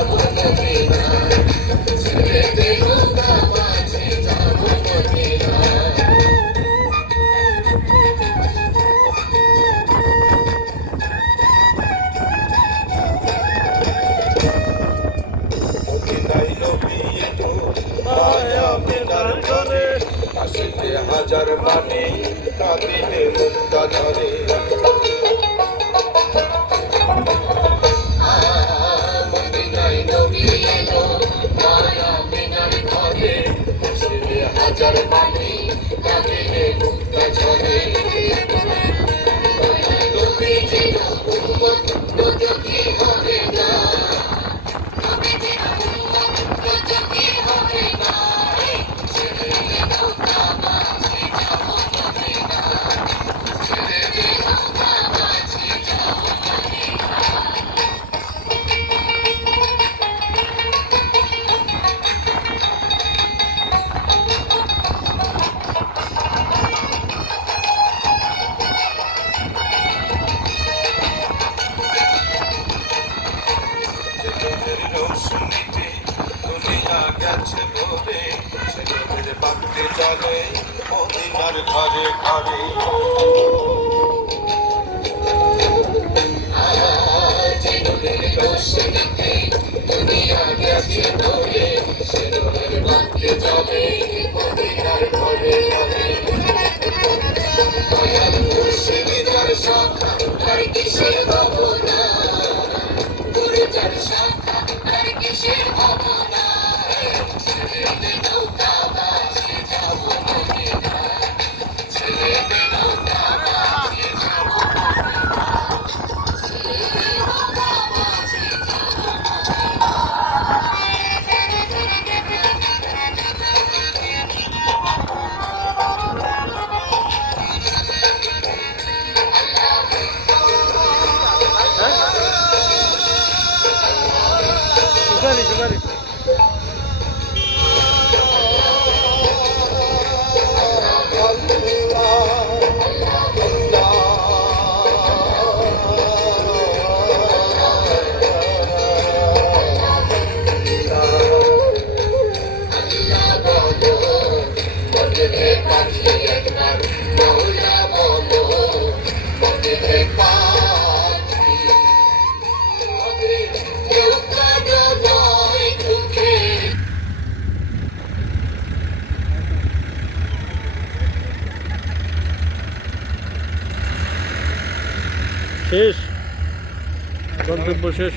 যাবো মদিনা, ছেড়ে নৌকা মাঝি যাবো মদিনা। মদিনায় নবী এলো মায়া মিনার ঘরে, আসিতে হাজার বাণী কাঁদিলে মুক্তা ঝরে। মদিনায় নবী এলো মায়া মিনার ঘরে, আসিতে হাজার বাণী কাঁদিলে মুক্তা ঝরে। নবীজির উম্মত দুঃখী হবে না, নবীজির উম্মত দুঃখী হবে না, ছেড়ে নৌকা মাঝি যাবো মদিনা, ছেড়ে নৌকা মাঝি যাবো মদিনা। রোশনীতে দুনিয়া গেছে ভরে, ছেলেদের বাঁধতে চলে মদিনার ঘরে ঘরে। রোশনীতে দুনিয়া গেছে ভরে, ছেলেদের বাঁধতে চলে মদিনার ঘরে ঘরে। দয়াল মুর্শিদ যার শাখা আর কিসের ভাবনা, গুরু যার শাখা আর কিসের ভাবনা, ছেড়ে নৌকা মাঝি যাবো মদিনা, ছেড়ে নৌকা মাঝি যাবো মদিনা, ছেড়ে নৌকা মাঝি যাবো মদিনা। সুপারি পাখি একবার মৌলা বলো, মদিনে পাখি তবে কেউ কারো নয় দুঃখে। শেষ, গন্তব্য শেষ।